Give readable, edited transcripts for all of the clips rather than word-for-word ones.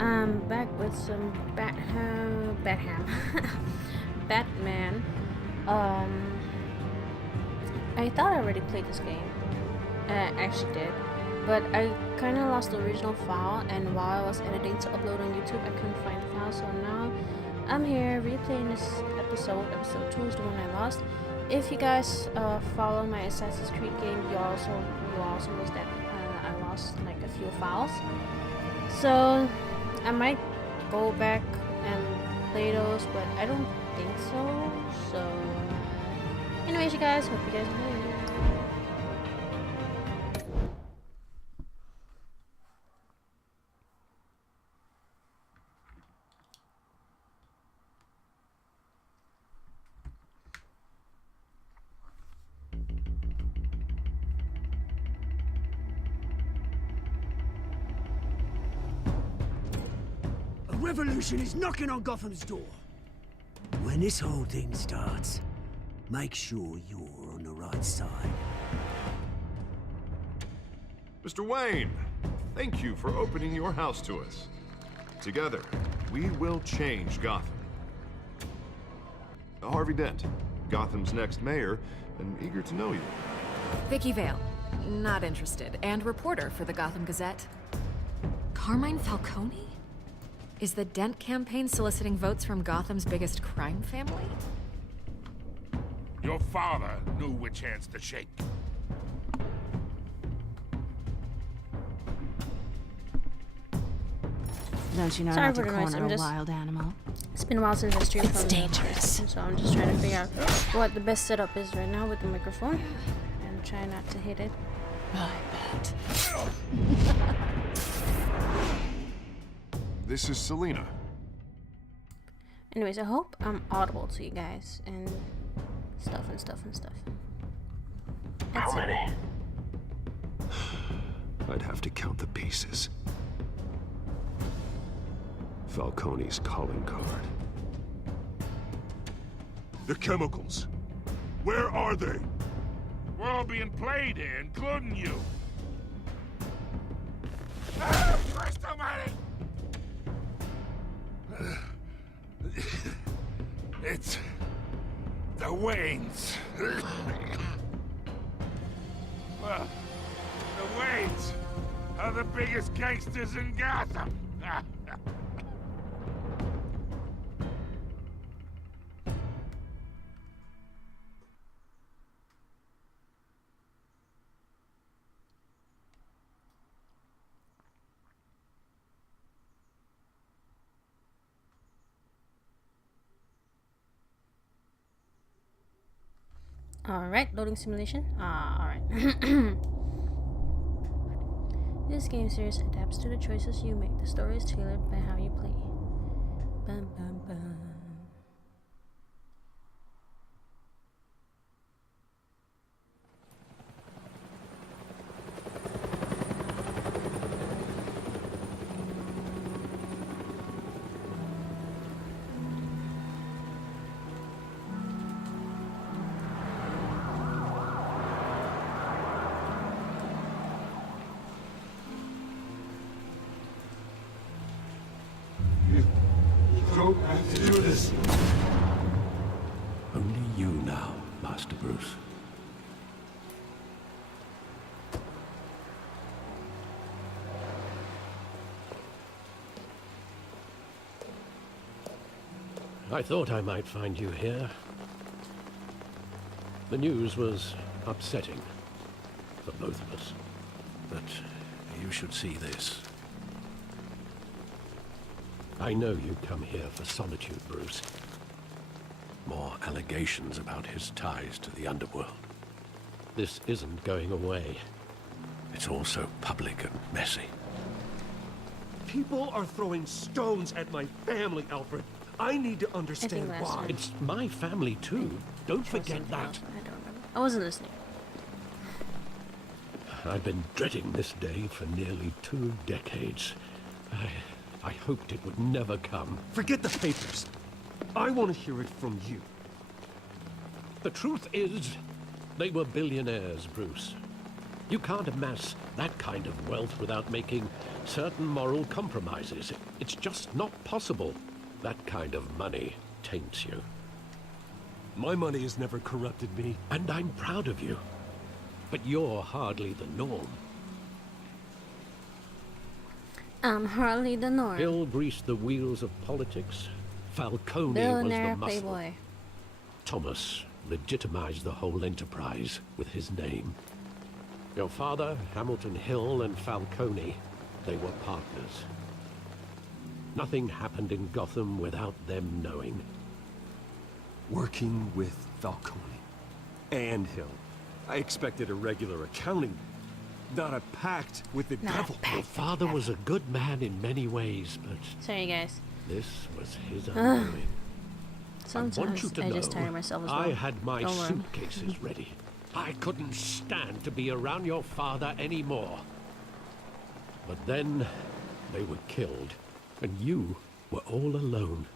I'm back with some Batman. Um, I thought I already played this game. I actually did, but I kind of lost the original file, and while I was editing to upload on YouTube, I couldn't find the file. So now I'm here replaying this episode. Episode 2 is the one I lost. If you guys follow my Assassin's Creed game, you also know that I lost like a few files. So I might go back and play those, but I don't think so. So, anyways, you guys, hope you guys enjoy. Revolution is knocking on Gotham's door. When this whole thing starts, make sure you're on the right side. Mr. Wayne, thank you for opening your house to us. Together, we will change Gotham. Harvey Dent, Gotham's next mayor, and eager to know you. Vicky Vale, not interested, and reporter for the Gotham Gazette. Carmine Falcone? Is the Dent campaign soliciting votes from Gotham's biggest crime family? Your father knew which hands to shake. Don't you know Sorry not to for the noise, corner I'm a just- wild animal? It's been a while since I streamed It's from dangerous. the so I'm just trying to figure out what the best setup is right now with the microphone, and try not to hit it. I bet. This is Selina. Anyways, I hope I'm audible to you guys and stuff. That's it. I'd have to count the pieces. Falcone's calling card. The chemicals. Where are they? We're all being played here, including you. Ah, Christ almighty! It's the Waynes. Well, the Waynes are the biggest gangsters in Gotham. Alright, loading simulation. Alright. This game series adapts to the choices you make. The story is tailored by how you play. Bum, bum, bum. Don't have to do this. Only you now, Master Bruce. I thought I might find you here. The news was upsetting for both of us. But you should see this. I know you come here for solitude, Bruce. More allegations about his ties to the underworld. This isn't going away. It's all so public and messy. People are throwing stones at my family, Alfred. I need to understand last why. time. It's my family, too. Don't forget Something that. else, but I don't remember. I wasn't listening. I've been dreading this day for nearly 2 decades. I hoped it would never come. Forget the papers. I want to hear it from you. The truth is, they were billionaires, Bruce. You can't amass that kind of wealth without making certain moral compromises. It's just not possible. That kind of money taints you. My money has never corrupted me. And I'm proud of you. But you're hardly the norm. I'm hardly the norm. Bill greased the wheels of politics. Falcone Billionaire was the muscle. playboy. Thomas legitimized the whole enterprise with his name. Your father, Hamilton Hill, and Falcone, they were partners. Nothing happened in Gotham without them knowing. Working with Falcone and Hill. I expected a regular accounting, not a pact with the devil. Your father was a good man in many ways, but Sorry, guys. this was his undoing. I want Sometimes you to I know, just tire myself as well. I had my Don't worry. suitcases ready. I couldn't stand to be around your father anymore. But then they were killed, and you were all alone.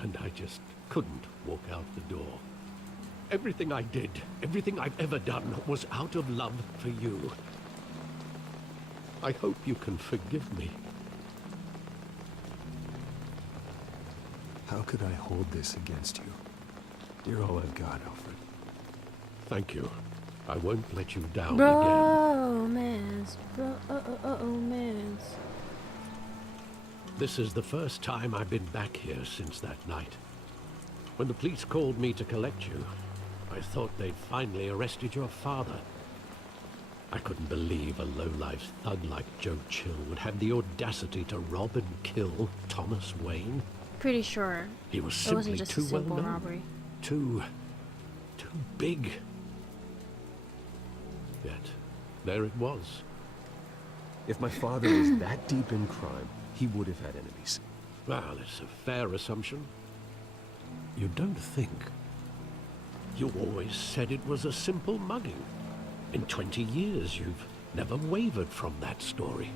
And I just couldn't walk out the door. Everything I did, everything I've ever done, was out of love for you. I hope you can forgive me. How could I hold this against you? You're all I've got, Alfred. Thank you. I won't let you down again. Bromance. Bromance. This is the first time I've been back here since that night. When the police called me to collect you, I thought they'd finally arrested your father. I couldn't believe a low-life thug like Joe Chill would have the audacity to rob and kill Thomas Wayne. Pretty sure He was it simply wasn't just too a simple well known. robbery. Too big. Yet, there it was. If my father was that deep in crime, he would have had enemies. Well, it's a fair assumption. You don't think? You always said it was a simple mugging. In 20 years, you've never wavered from that story.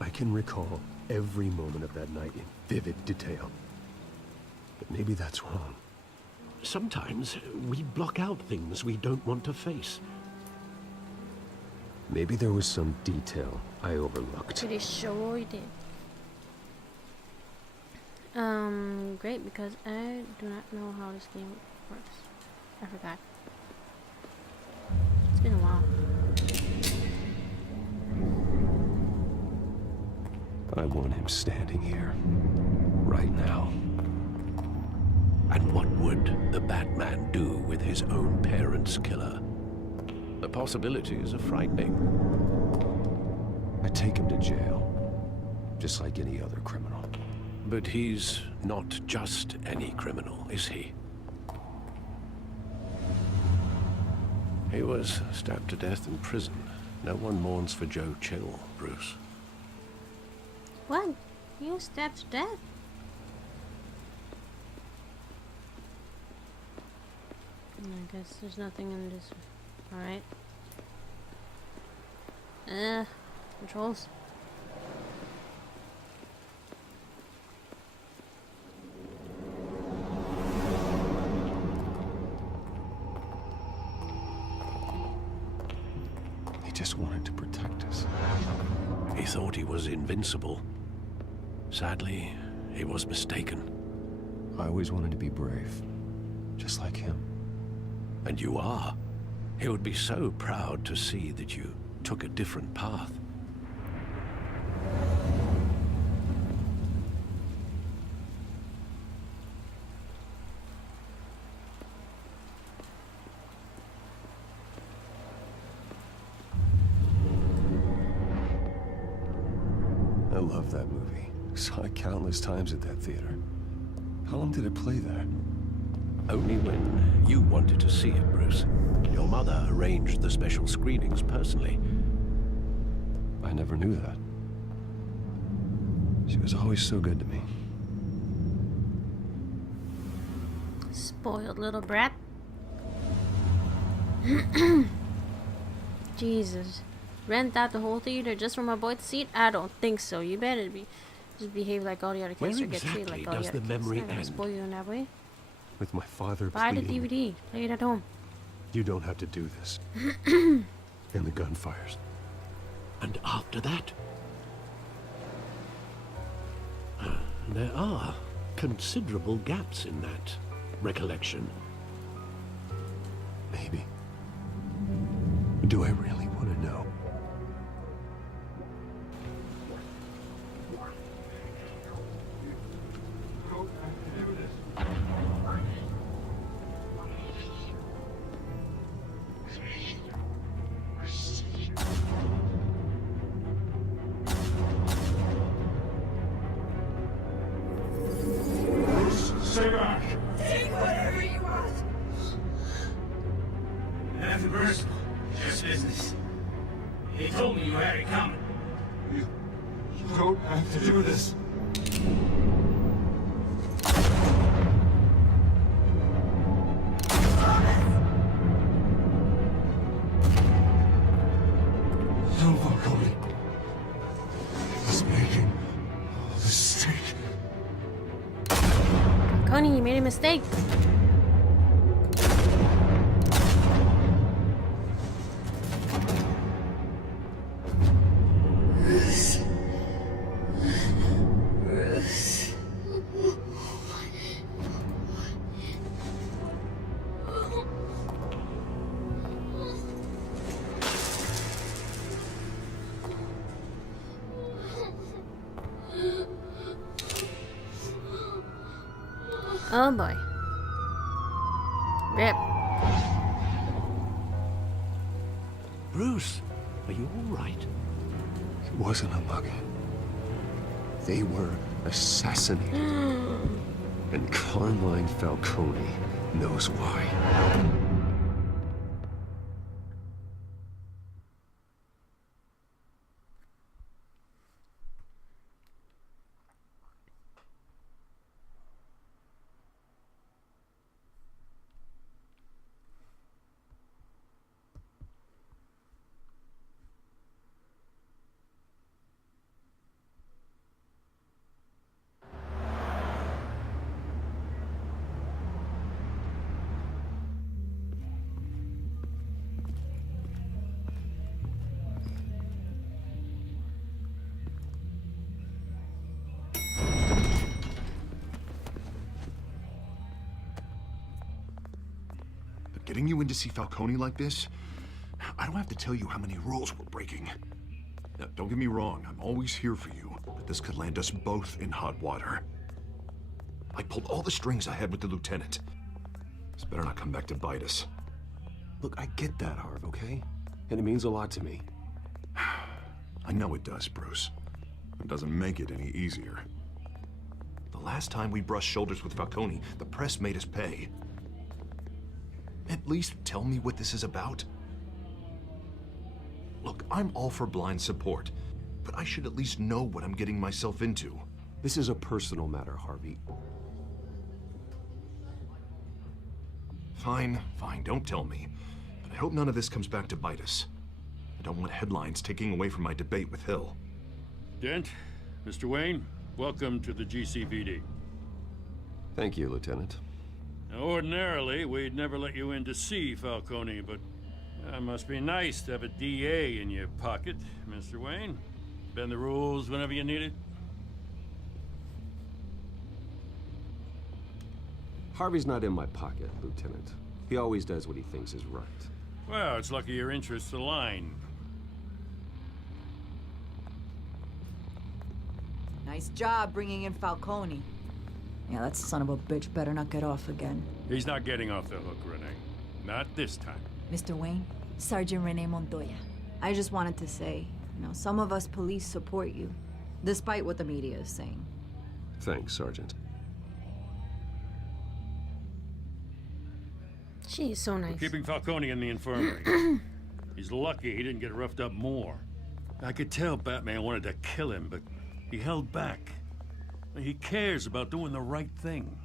I can recall every moment of that night in vivid detail. But maybe that's wrong. Sometimes we block out things we don't want to face. Maybe there was some detail I overlooked. Pretty sure you did. Great, because I do not know how this game works. I forgot. It's been a while. I want him standing here, right now. And what would the Batman do with his own parents' killer? The possibilities are frightening. I take him to jail, just like any other criminal. But he's not just any criminal, is he? He was stabbed to death in prison. No one mourns for Joe Chill, Bruce. What? You were stabbed to death? I guess there's nothing in this. Alright. Controls. He just wanted to protect us. He thought he was invincible. Sadly, he was mistaken. I always wanted to be brave, just like him. And you are. He would be so proud to see that you took a different path. I love that movie. Saw it countless times at that theater. How long did it play there? Only when you wanted to see it, Bruce. Your mother arranged the special screenings personally. I never knew that. She was always so good to me. Spoiled little brat. Jesus. Rent out the whole theater just for my boy to see it? I don't think so. You better just behave like all the other kids Where or get treated exactly like all the does other the kids. memory I'm not gonna end? spoil you in that way. With my father Buy the pleading, DVD. Play it at home. you don't have to do this. and the gunfires. And after that? There are considerable gaps in that recollection. Maybe. Do I really want to know? Stay back! Take whatever you want. Nothing personal, just business. He told me you had it coming. You don't have to do this. No, Falcone. He's making a mistake. Connie, you made a mistake. Oh boy. Rip. Bruce, are you all right? It wasn't a mug. They were assassinated. And Carmine Falcone knows why. Getting you in to see Falcone like this? I don't have to tell you how many rules we're breaking. Now, don't get me wrong, I'm always here for you, but this could land us both in hot water. I pulled all the strings I had with the lieutenant. This better not come back to bite us. Look, I get that, Harv, okay? And it means a lot to me. I know it does, Bruce. It doesn't make it any easier. The last time we brushed shoulders with Falcone, the press made us pay. At least tell me what this is about. Look, I'm all for blind support, but I should at least know what I'm getting myself into. This is a personal matter, Harvey. Fine, don't tell me. But I hope none of this comes back to bite us. I don't want headlines taking away from my debate with Hill. Dent, Mr. Wayne, welcome to the GCPD. Thank you, Lieutenant. Now, ordinarily, we'd never let you in to see Falcone, but it must be nice to have a DA in your pocket, Mr. Wayne. Bend the rules whenever you need it. Harvey's not in my pocket, Lieutenant. He always does what he thinks is right. Well, it's lucky your interests align. Nice job bringing in Falcone. Yeah, that son of a bitch better not get off again. He's not getting off the hook, Renee. Not this time. Mr. Wayne, Sergeant Renee Montoya. I just wanted to say, some of us police support you, despite what the media is saying. Thanks, Sergeant. She is so nice. We're keeping Falcone in the infirmary. He's lucky he didn't get roughed up more. I could tell Batman wanted to kill him, but he held back. He cares about doing the right thing.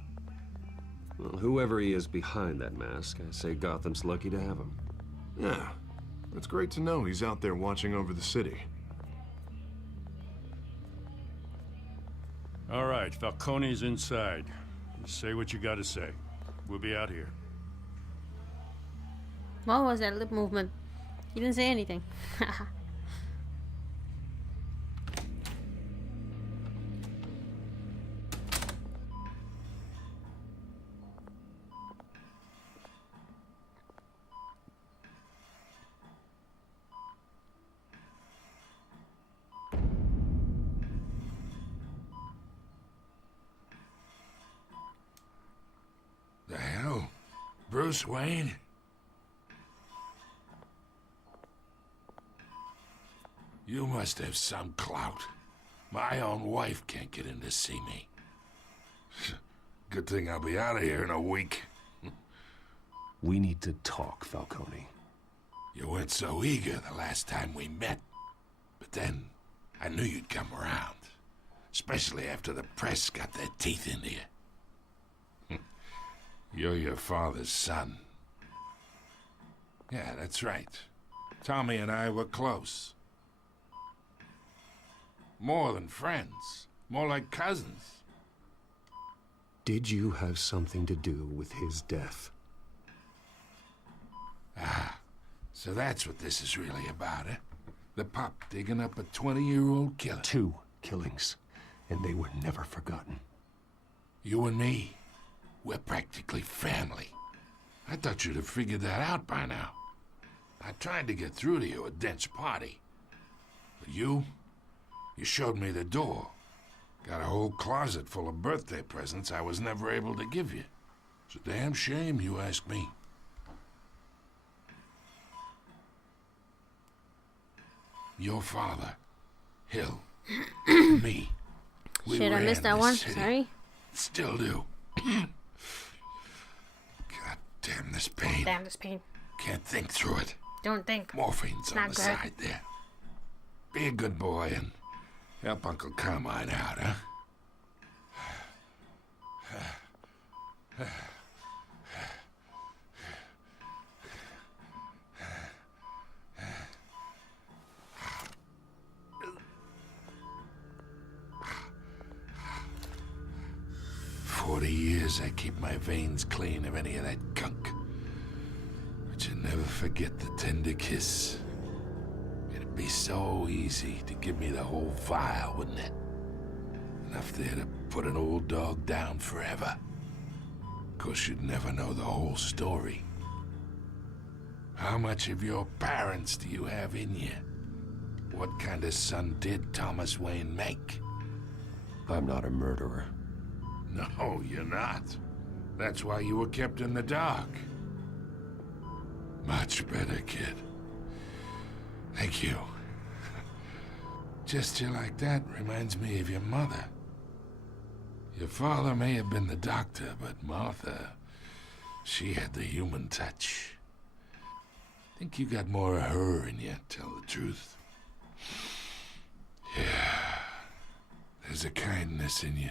Well, whoever he is behind that mask, I say Gotham's lucky to have him. Yeah, it's great to know he's out there watching over the city. All right, Falcone's inside. Say what you gotta say. We'll be out here. What was that lip movement? He didn't say anything. The hell? Bruce Wayne? You must have some clout. My own wife can't get in to see me. Good thing I'll be out of here in a week. We need to talk, Falcone. You weren't so eager the last time we met. But then, I knew you'd come around. Especially after the press got their teeth into you. You're your father's son. Yeah, that's right. Tommy and I were close. More than friends. More like cousins. Did you have something to do with his death? Ah, so that's what this is really about, eh? The pup digging up a 20-year-old killer. 2 killings, and they were never forgotten. You and me, we're practically family. I thought you'd have figured that out by now. I tried to get through to you at Dent's party. But you showed me the door. Got a whole closet full of birthday presents I was never able to give you. It's a damn shame, you ask me. Your father, Hill, and me. We Shit, I missed that ran one. this city. Sorry. Still do. God damn this pain. Damn this pain. Can't think through it. Don't think. Morphine's on Not the good. side there. Be a good boy and help Uncle Carmine out, huh? 40 years I keep my veins clean of any of that gunk. But you never forget the tender kiss. It'd be so easy to give me the whole vial, wouldn't it? Enough there to put an old dog down forever. Of course, you'd never know the whole story. How much of your parents do you have in you? What kind of son did Thomas Wayne make? I'm not a murderer. No, you're not. That's why you were kept in the dark. Much better, kid. Thank you. Gesture like that reminds me of your mother. Your father may have been the doctor, but Martha, she had the human touch. Think you got more of her in you, tell the truth. Yeah. There's a kindness in you.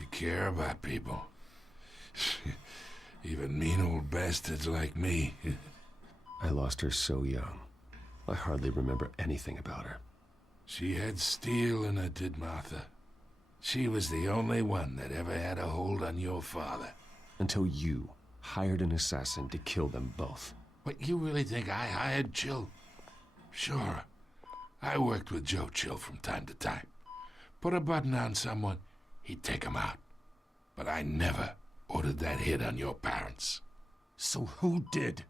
You care about people. Even mean old bastards like me. I lost her so young. I hardly remember anything about her. She had steel in her, did Martha. She was the only one that ever had a hold on your father. Until you hired an assassin to kill them both. What, you really think I hired Chill? Sure. I worked with Joe Chill from time to time. Put a button on someone, he'd take him out. But I never ordered that hit on your parents. So who did?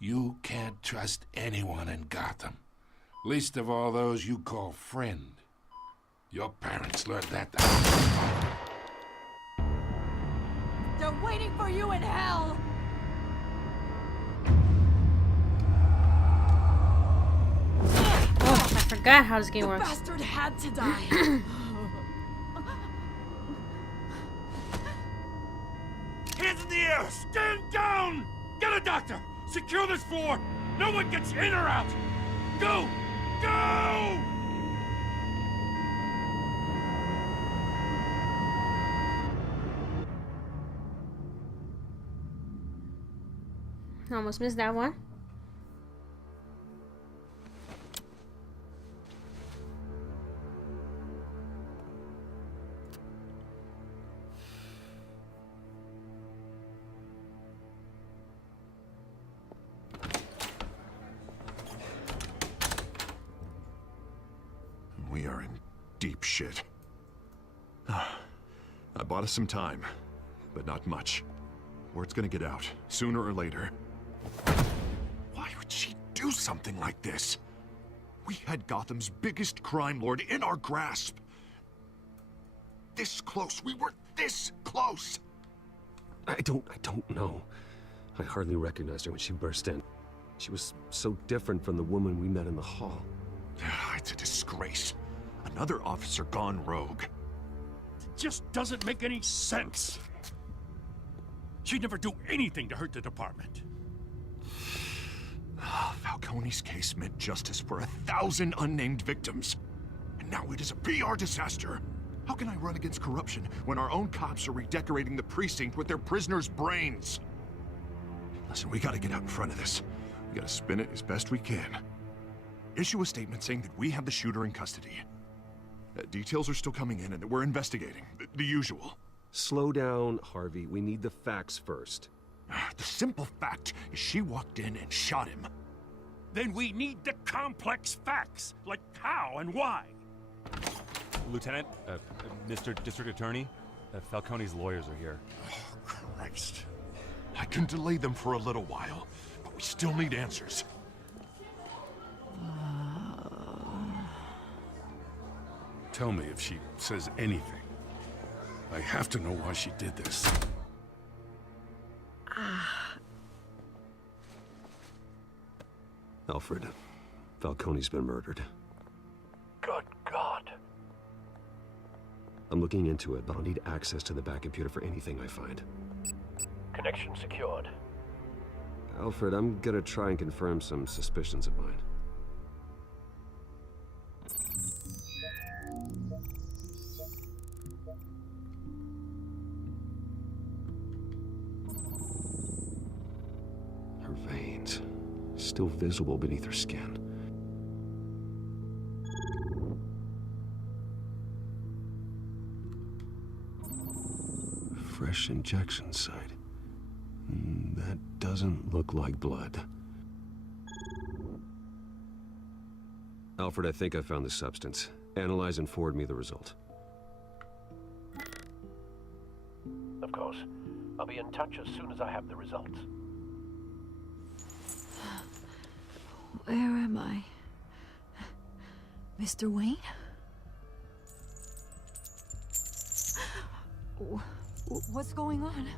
You can't trust anyone in Gotham. Least of all those you call friend. Your parents learned that. They're waiting for you in hell! Oh, I forgot how this game works. Bastard had to die. Hands in the air! Stand down! Get a doctor! Secure this floor! No one gets in or out! Go! Go! Almost missed that one. shit. I bought us some time, but not much. Word's gonna get out, sooner or later. Why would she do something like this? We had Gotham's biggest crime lord in our grasp. This close. We were this close. I don't know. I hardly recognized her when she burst in. She was so different from the woman we met in the hall. It's a disgrace. Another officer gone rogue. It just doesn't make any sense. She'd never do anything to hurt the department. Falcone's case meant justice for 1,000 unnamed victims. And now it is a PR disaster. How can I run against corruption when our own cops are redecorating the precinct with their prisoners' brains? Listen, we gotta get out in front of this. We gotta spin it as best we can. Issue a statement saying that we have the shooter in custody. Details are still coming in and that we're investigating. The usual. Slow down, Harvey. We need the facts first. The simple fact is she walked in and shot him. Then we need the complex facts, like how and why. Lieutenant, Mr. District Attorney, Falcone's lawyers are here. Oh, Christ. I can delay them for a little while, but we still need answers. Tell me if she says anything. I have to know why she did this. Alfred, Falcone's been murdered. Good God. I'm looking into it, but I'll need access to the back computer for anything I find. Connection secured. Alfred, I'm gonna try and confirm some suspicions of mine. Her veins, still visible beneath her skin. Fresh injection site. That doesn't look like blood. Alfred, I think I found the substance. Analyze and forward me the result. Of course. I'll be in touch as soon as I have the results. Where am I? Mr. Wayne? What's going on?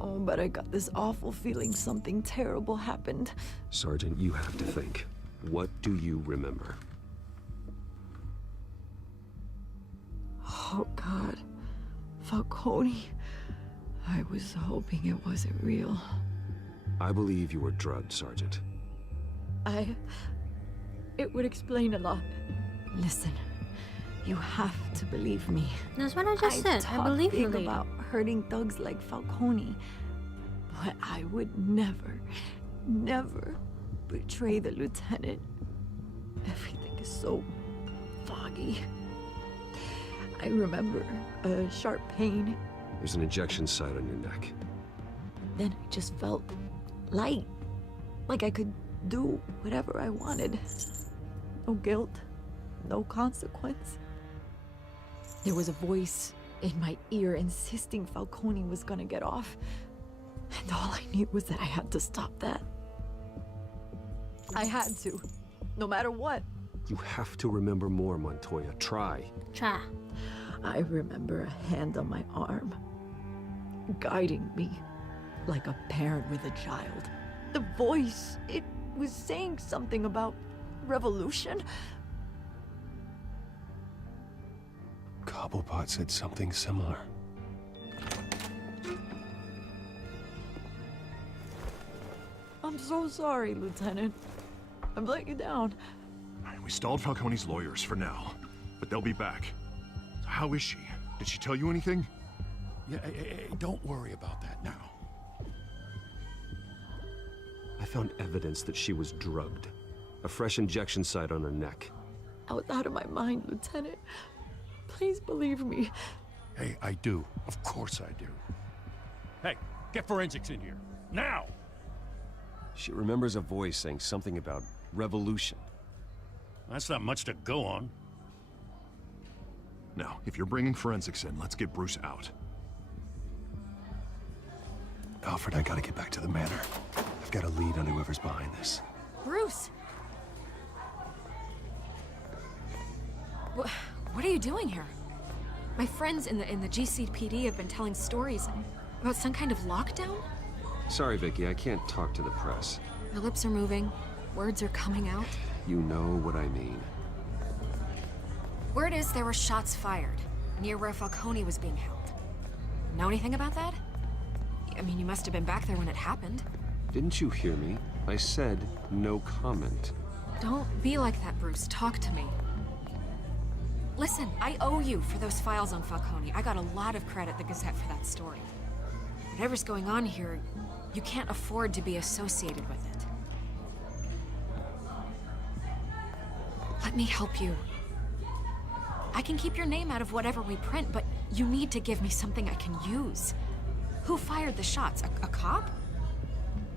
Oh, but I got this awful feeling something terrible happened. Sergeant, you have to think. What do you remember? Oh, God. Falcone. I was hoping it wasn't real. I believe you were drugged, Sergeant. It would explain a lot. Listen, you have to believe me. That's what I just said. I believe you, lady. About hurting thugs like Falcone, but I would never, never betray the lieutenant. Everything is so foggy. I remember a sharp pain. There's an injection site on your neck. Then I just felt light, like I could do whatever I wanted. No guilt, no consequence. There was a voice in my ear insisting Falcone was gonna get off. And all I knew was that I had to stop that. I had to, no matter what. You have to remember more, Montoya. Try. Try. I remember a hand on my arm, guiding me like a parent with a child. The voice, it was saying something about revolution. Cobblepot said something similar. I'm so sorry, Lieutenant. I've let you down. We stalled Falcone's lawyers for now, but they'll be back. How is she? Did she tell you anything? Yeah, hey, don't worry about that now. I found evidence that she was drugged. A fresh injection site on her neck. I was out of my mind, Lieutenant. Please believe me. Hey, I do. Of course I do. Hey, get forensics in here. Now! She remembers a voice saying something about revolution. That's not much to go on. Now, if you're bringing forensics in, let's get Bruce out. Alfred, I gotta get back to the manor. I've got a lead on whoever's behind this. Bruce! What are you doing here? My friends in the GCPD have been telling stories about some kind of lockdown? Sorry, Vicky, I can't talk to the press. Your lips are moving, words are coming out. You know what I mean. Word is there were shots fired near where Falcone was being held. Know anything about that? I mean, you must have been back there when it happened. Didn't you hear me? I said no comment. Don't be like that, Bruce. Talk to me. Listen, I owe you for those files on Falcone. I got a lot of credit at the Gazette for that story. Whatever's going on here, you can't afford to be associated with it. Let me help you. I can keep your name out of whatever we print, but you need to give me something I can use. Who fired the shots? A cop?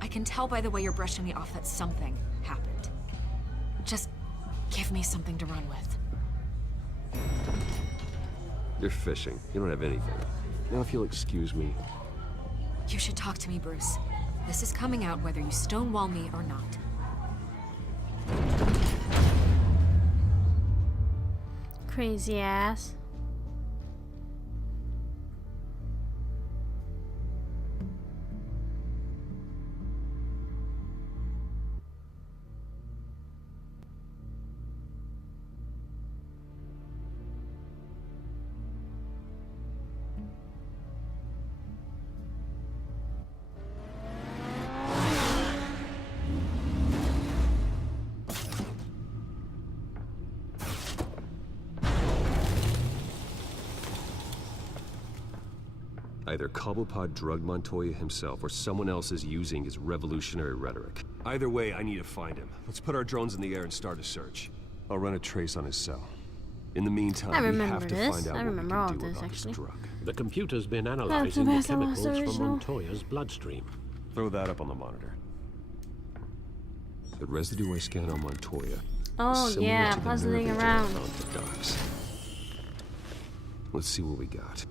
I can tell by the way you're brushing me off that something happened. Just give me something to run with. You're fishing. You don't have anything. Now, if you'll excuse me. You should talk to me, Bruce. This is coming out whether you stonewall me or not. Crazy ass. Either Cobblepot drugged Montoya himself, or someone else is using his revolutionary rhetoric. Either way, I need to find him. Let's put our drones in the air and start a search. I'll run a trace on his cell. In the meantime, we have to find out what we can do about this drug. The computer's been analyzing the chemicals from Montoya's bloodstream. Throw that up on the monitor. The residue I scan on Montoya. Oh yeah, puzzling around. Let's see what we got.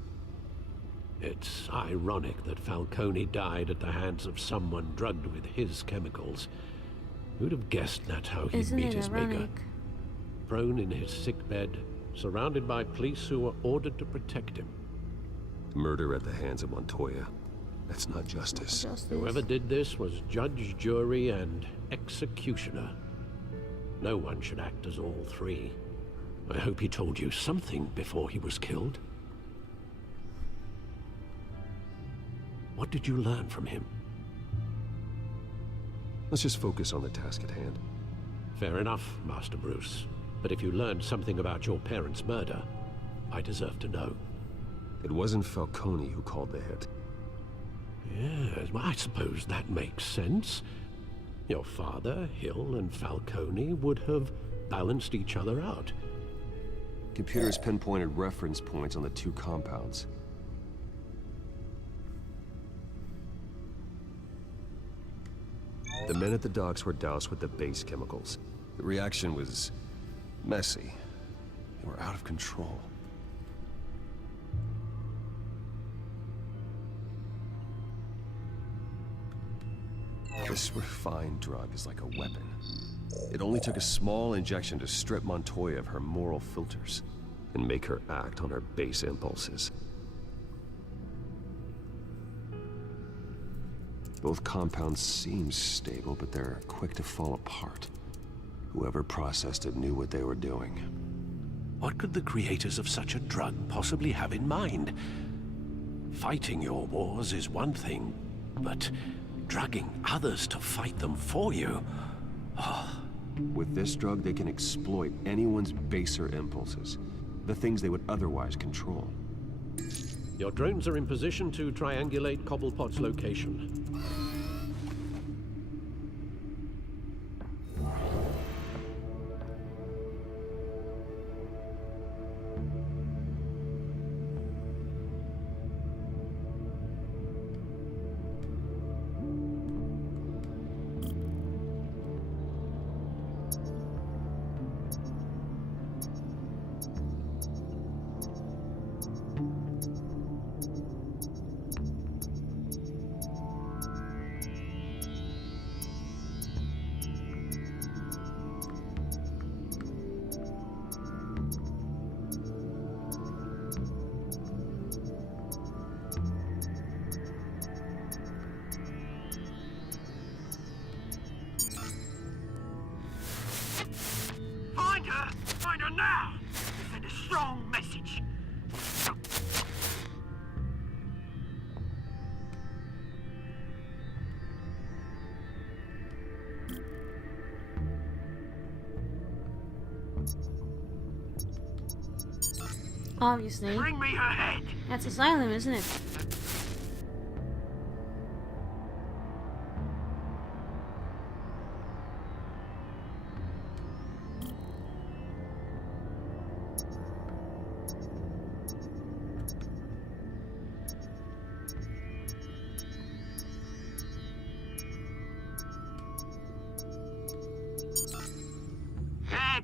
It's ironic that Falcone died at the hands of someone drugged with his chemicals. Who'd have guessed that's how he'd meet his maker? Prone in his sickbed, surrounded by police who were ordered to protect him. Murder at the hands of Montoya. That's not justice. Whoever did this was judge, jury, and executioner. No one should act as all three. I hope he told you something before he was killed. What did you learn from him? Let's just focus on the task at hand. Fair enough, Master Bruce. But if you learned something about your parents' murder, I deserve to know. It wasn't Falcone who called the hit. Yes, well, I suppose that makes sense. Your father, Hill, and Falcone would have balanced each other out. Computers pinpointed reference points on the two compounds. The men at the docks were doused with the base chemicals. The reaction was messy. They were out of control. This refined drug is like a weapon. It only took a small injection to strip Montoya of her moral filters and make her act on her base impulses. Both compounds seem stable, but they're quick to fall apart. Whoever processed it knew what they were doing. What could the creators of such a drug possibly have in mind? Fighting your wars is one thing, but drugging others to fight them for you? Oh. With this drug, they can exploit anyone's baser impulses, the things they would otherwise control. Your drones are in position to triangulate Cobblepot's location. Obviously. Bring me her head. That's Asylum, isn't it?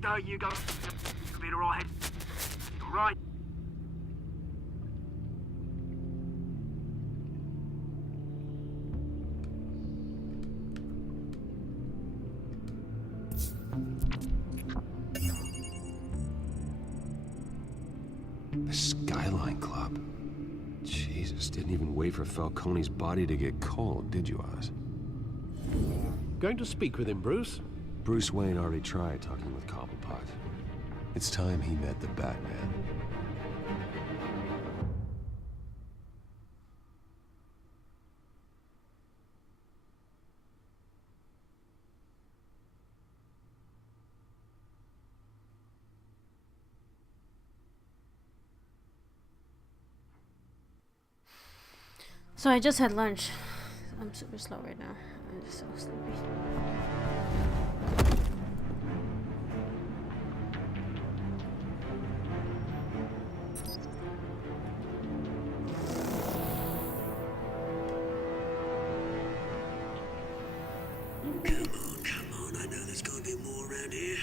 There you go. Be all right. All right. The Skyline Club. Jesus, didn't even wait for Falcone's body to get cold, did you, Oz? Going to speak with him, Bruce? Bruce Wayne already tried talking with Cobblepot. It's time he met the Batman. So I just had lunch. I'm super slow right now. I'm just so sleepy. Come on, I know there's gotta be more around here.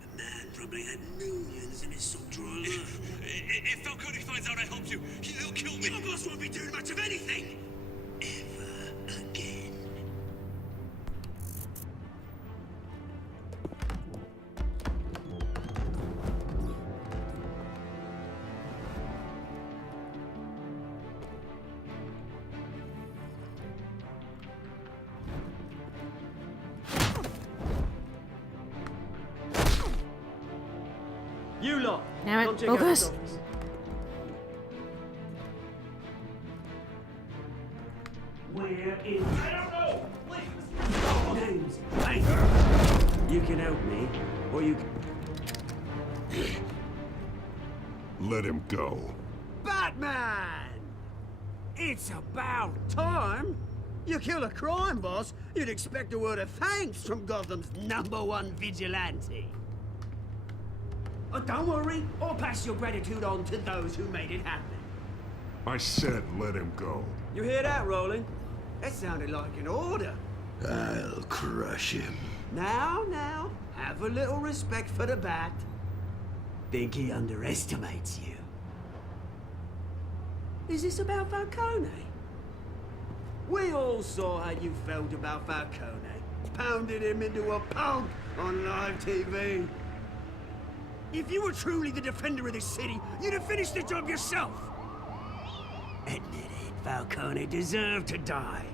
The man probably had millions in his soldier life. If Falcone finds out I helped you, he'll kill me. Your boss won't be doing much of anything. Ever again. You lot, Damn it, come check out focus. this office. Where is... I don't know! Please! Names! Hey! You can help me, or you can... Let him go. Batman! It's about time! You kill a crime boss, you'd expect a word of thanks from Gotham's #1 vigilante. Oh, don't worry, I'll pass your gratitude on to those who made it happen. I said let him go. You hear that, Roland? That sounded like an order. I'll crush him. Now, have a little respect for the Bat. Think he underestimates you. Is this about Falcone? We all saw how you felt about Falcone. Pounded him into a pulp on live TV. If you were truly the defender of this city, you'd have finished the job yourself. Admit it, Falcone deserved to die.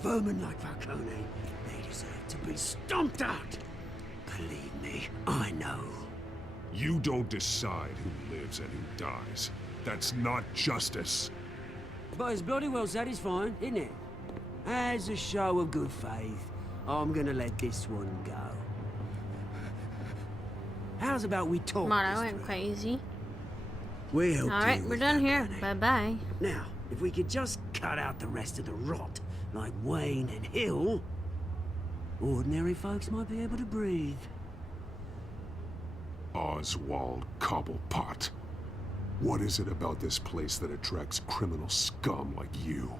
Vermin like Falcone, they deserve to be stomped out. Believe me, I know. You don't decide who lives and who dies. That's not justice. But it's bloody well satisfying, isn't it? As a show of good faith, I'm gonna let this one go. How's about we talk? Come on, I this went through? quite easy. We'll Alright, deal we're with done that here. money. Bye-bye. Now, if we could just cut out the rest of the rot, like Wayne and Hill, ordinary folks might be able to breathe. Oswald Cobblepot. What is it about this place that attracts criminal scum like you?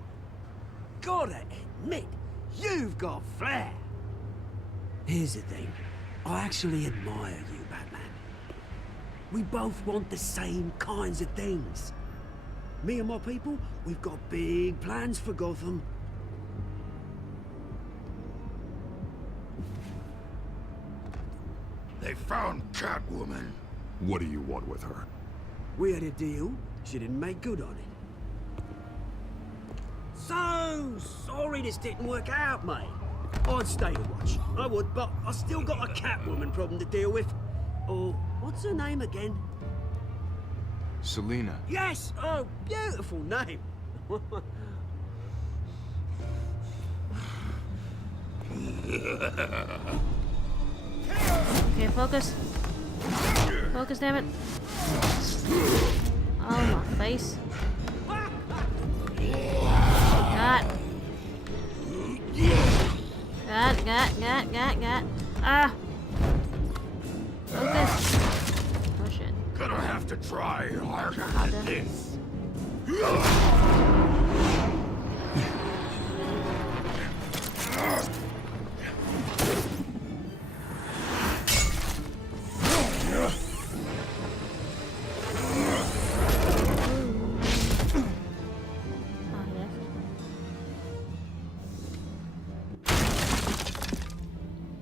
Gotta admit, you've got flair. Here's the thing. I actually admire you, Batman. We both want the same kinds of things. Me and my people, we've got big plans for Gotham. They found Catwoman. What do you want with her? We had a deal. She didn't make good on it. So sorry this didn't work out, mate. I'd stay to watch. I would, but I still got a Catwoman problem to deal with. Oh, what's her name again? Selina. Yes! Oh, beautiful name. Okay, focus. Focus, damn it. place. Got. Ah! Focus! Oh shit. Gonna have to try harder than this.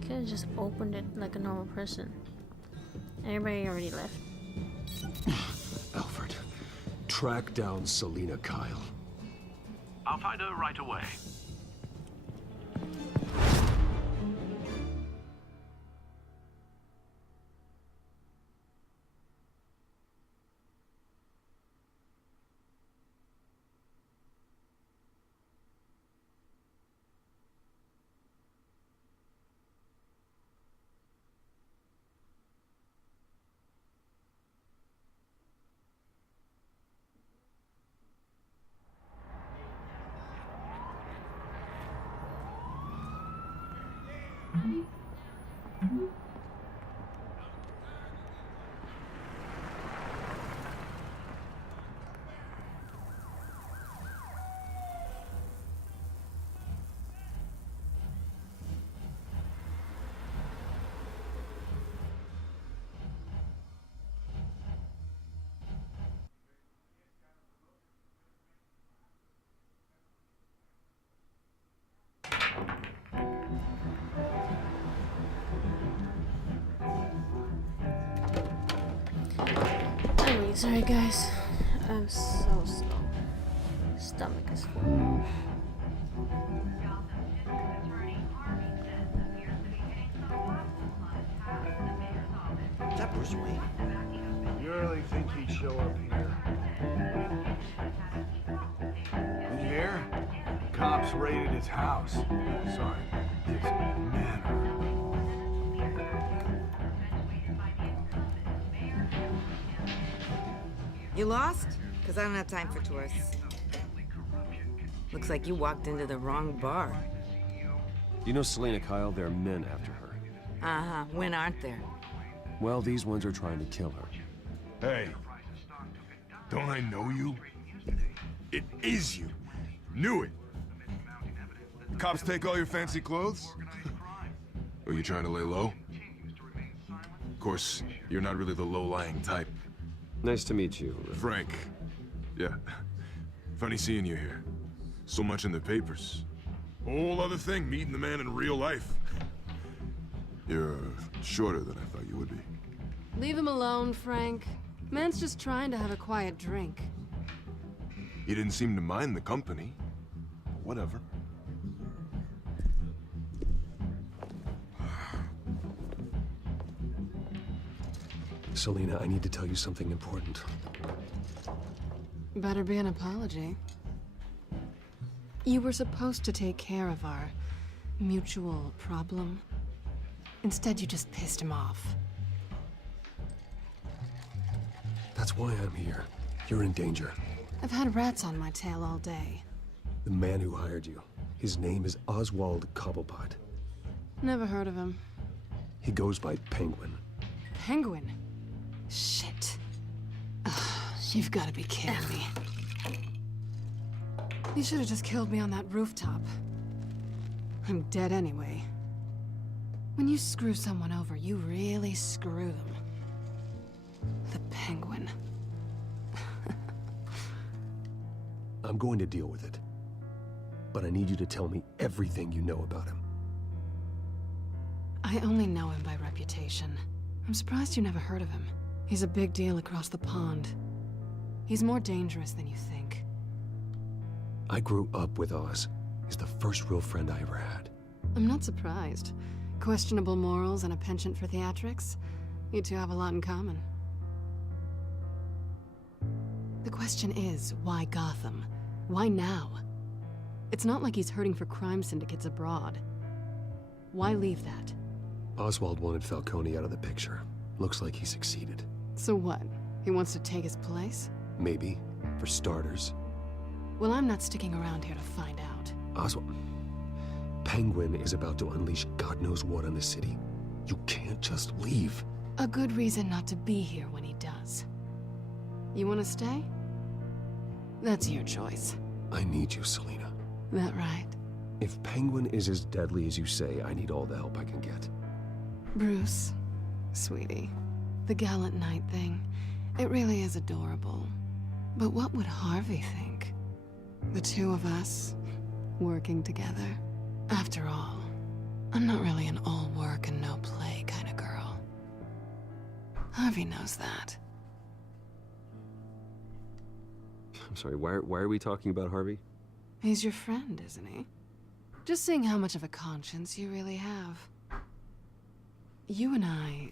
Could've just opened it like a normal person. Everybody already left. Alfred, track down Selina Kyle. I'll find her right away. I'm really sorry, guys. I'm so slow. Stomach is full. Is that Bruce Wayne? You really think he'd show up here? Did you hear? Cops raided his house. Sorry, his manor. You lost? Because I don't have time for tourists. Looks like you walked into the wrong bar. You know Selina Kyle? There are men after her. Uh-huh. When aren't there? Well, these ones are trying to kill her. Hey, don't I know you? It is you. Knew it. Cops take all your fancy clothes? Are you trying to lay low? Of course, you're not really the low-lying type. Nice to meet you. Frank. Yeah. Funny seeing you here. So much in the papers. Whole other thing, meeting the man in real life. You're shorter than I thought you would be. Leave him alone, Frank. Man's just trying to have a quiet drink. He didn't seem to mind the company. Whatever. Selina, I need to tell you something important. Better be an apology. You were supposed to take care of our mutual problem. Instead, you just pissed him off. That's why I'm here. You're in danger. I've had rats on my tail all day. The man who hired you, his name is Oswald Cobblepot. Never heard of him. He goes by Penguin. Penguin? Shit. Ugh, you've got to be kidding me. You should have just killed me on that rooftop. I'm dead anyway. When you screw someone over, you really screw them. The Penguin. I'm going to deal with it. But I need you to tell me everything you know about him. I only know him by reputation. I'm surprised you never heard of him. He's a big deal across the pond. He's more dangerous than you think. I grew up with Oz. He's the first real friend I ever had. I'm not surprised. Questionable morals and a penchant for theatrics. You two have a lot in common. The question is, why Gotham? Why now? It's not like he's hurting for crime syndicates abroad. Why leave that? Oswald wanted Falcone out of the picture. Looks like he succeeded. So what? He wants to take his place? Maybe. for starters. Well, I'm not sticking around here to find out. Oswald, Penguin is about to unleash God knows what on the city. You can't just leave. A good reason not to be here when he does. You want to stay? That's your choice. I need you, Selina. That right? If Penguin is as deadly as you say, I need all the help I can get. Bruce, sweetie, the gallant knight thing, it really is adorable. But what would Harvey think? The two of us, working together. After all, I'm not really an all work and no play kind of girl. Harvey knows that. I'm sorry, why are we talking about Harvey? He's your friend, isn't he? Just seeing how much of a conscience you really have. You and I...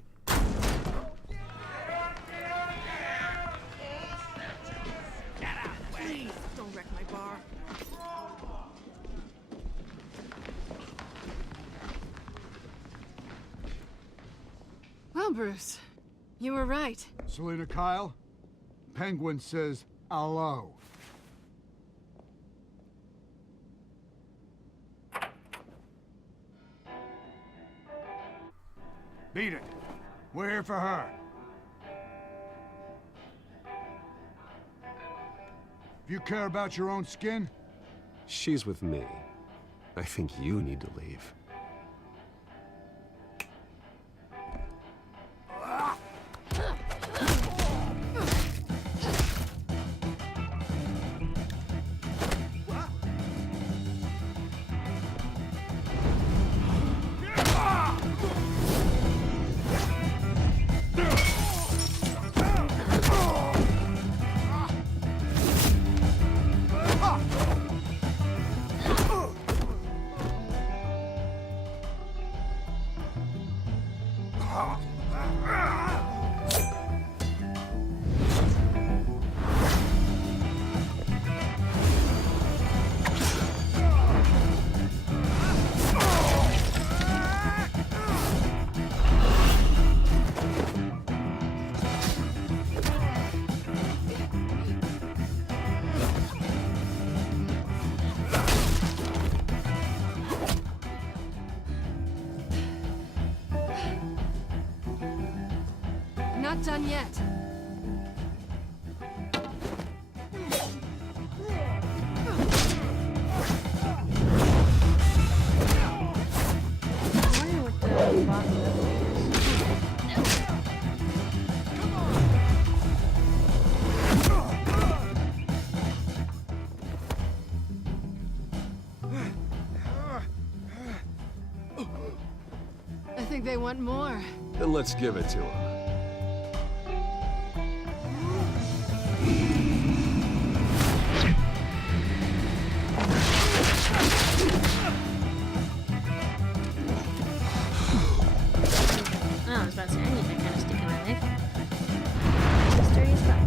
Please, don't wreck my bar. Well, Bruce, you were right. Selina Kyle, Penguin says hello. Beat it. We're here for her. If you care about your own skin, She's with me. I think you need to leave. Not done yet. I think they want more. Then let's give it to him. Oh, I was about to say, I need that kind of stick in my knife. Mysterious stuff.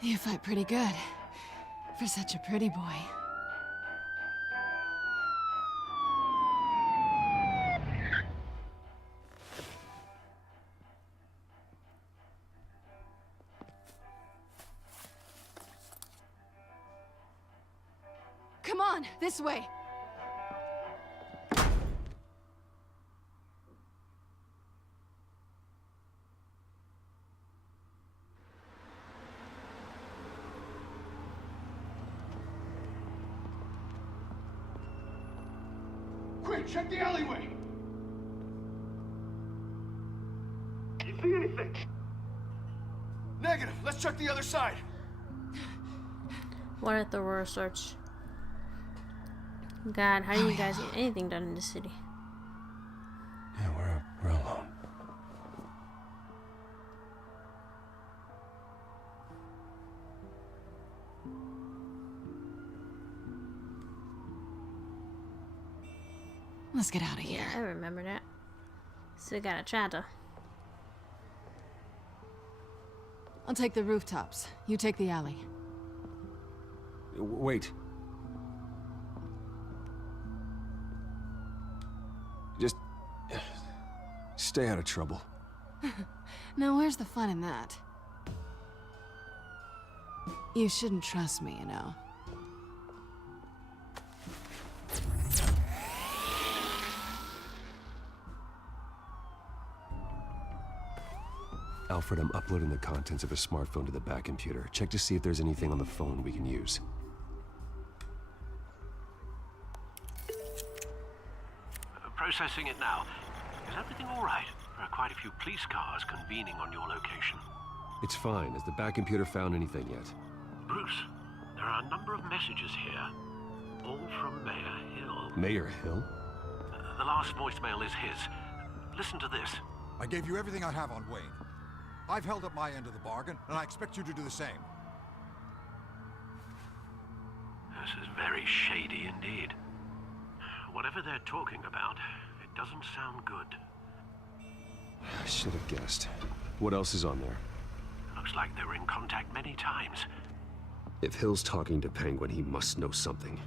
You fight pretty good. For such a pretty boy. Come on, this way. quick, check the alleyway. You see anything? Negative. Let's check the other side. What a thorough search. God, how do you guys get anything done in this city? Yeah, we're alone. Let's get out of here. Yeah, I remember that. Still got a chatter. I'll take the rooftops. You take the alley. Wait. Just stay out of trouble. Now, where's the fun in that? You shouldn't trust me, you know. Alfred, I'm uploading the contents of a smartphone to the back computer. Check to see if there's anything on the phone we can use. Processing it now. Is everything all right? There are quite a few police cars convening on your location. It's fine. Has the back computer found anything yet? Bruce, there are a number of messages here. All from Mayor Hill. Mayor Hill? The last voicemail is his. Listen to this. I gave you everything I have on Wayne. I've held up my end of the bargain, and I expect you to do the same. This is very shady indeed. Whatever they're talking about, it doesn't sound good. I should have guessed. What else is on there? Looks like they were in contact many times. If Hill's talking to Penguin, he must know something.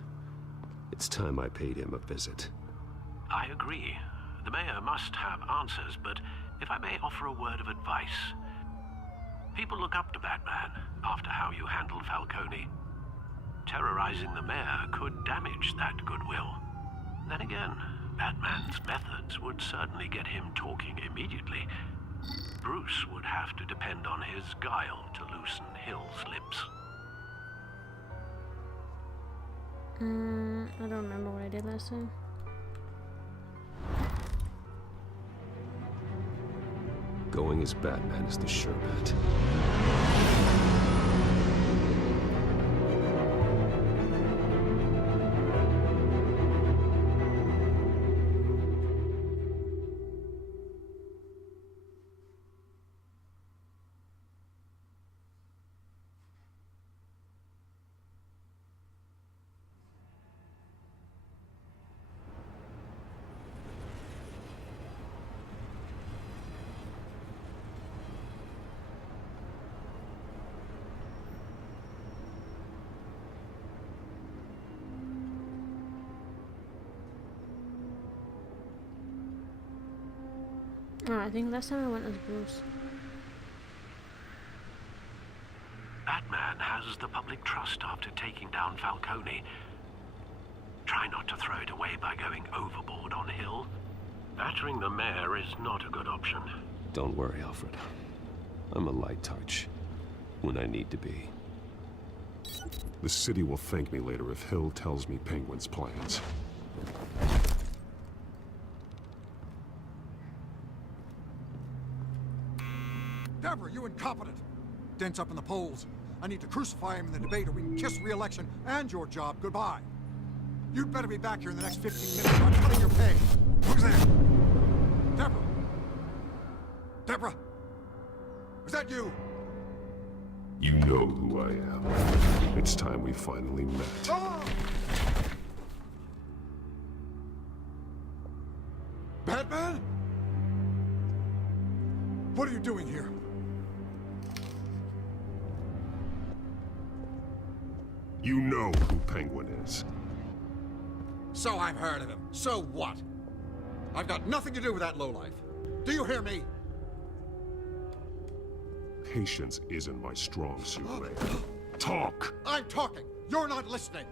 It's time I paid him a visit. I agree. The mayor must have answers, but if I may offer a word of advice. People look up to Batman after how you handled Falcone. Terrorizing the mayor could damage that goodwill. Then again, Batman's methods would certainly get him talking immediately. Bruce would have to depend on his guile to loosen Hill's lips. I don't remember what I did last time. Going as Batman is the sure bet. Oh, I think last time I went as Bruce. Batman has the public trust after taking down Falcone. Try not to throw it away by going overboard on Hill. Battering the mayor is not a good option. Don't worry, Alfred. I'm a light touch when I need to be. The city will thank me later if Hill tells me Penguin's plans. Deborah, you incompetent! Dent's up in the polls. I need to crucify him in the debate or we can kiss re-election and your job goodbye. You'd better be back here in the next 15 minutes or I'm cutting your pay. Who's there? Deborah? Deborah? Is that you? You know who I am. It's time we finally met. Ah! Batman? What are you doing here? You know who Penguin is. So I've heard of him. So what? I've got nothing to do with that lowlife. Do you hear me? Patience isn't my strong suit, Ray. Talk! I'm talking. You're not listening.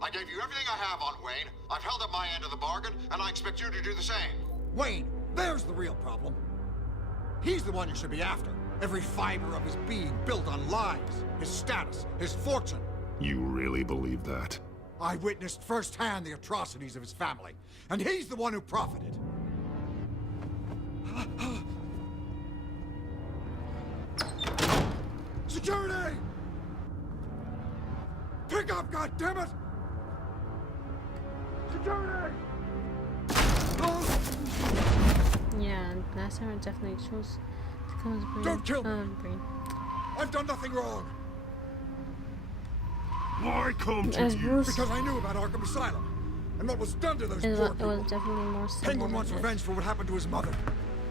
I gave you everything I have on Wayne. I've held up my end of the bargain, and I expect you to do the same. Wayne, there's the real problem. He's the one you should be after. Every fiber of his being built on lies, his status, his fortune. You really believe that? I witnessed firsthand the atrocities of his family, and he's the one who profited. Security! Pick up, goddammit! Security! Yeah, last time I definitely chose to come as Brain. Don't kill me! Brain. I've done nothing wrong! Why come to As you? Bruce. Because I knew about Arkham Asylum. and what was done to those It poor was people. definitely more simple Penguin than wants this. revenge for what happened to his mother.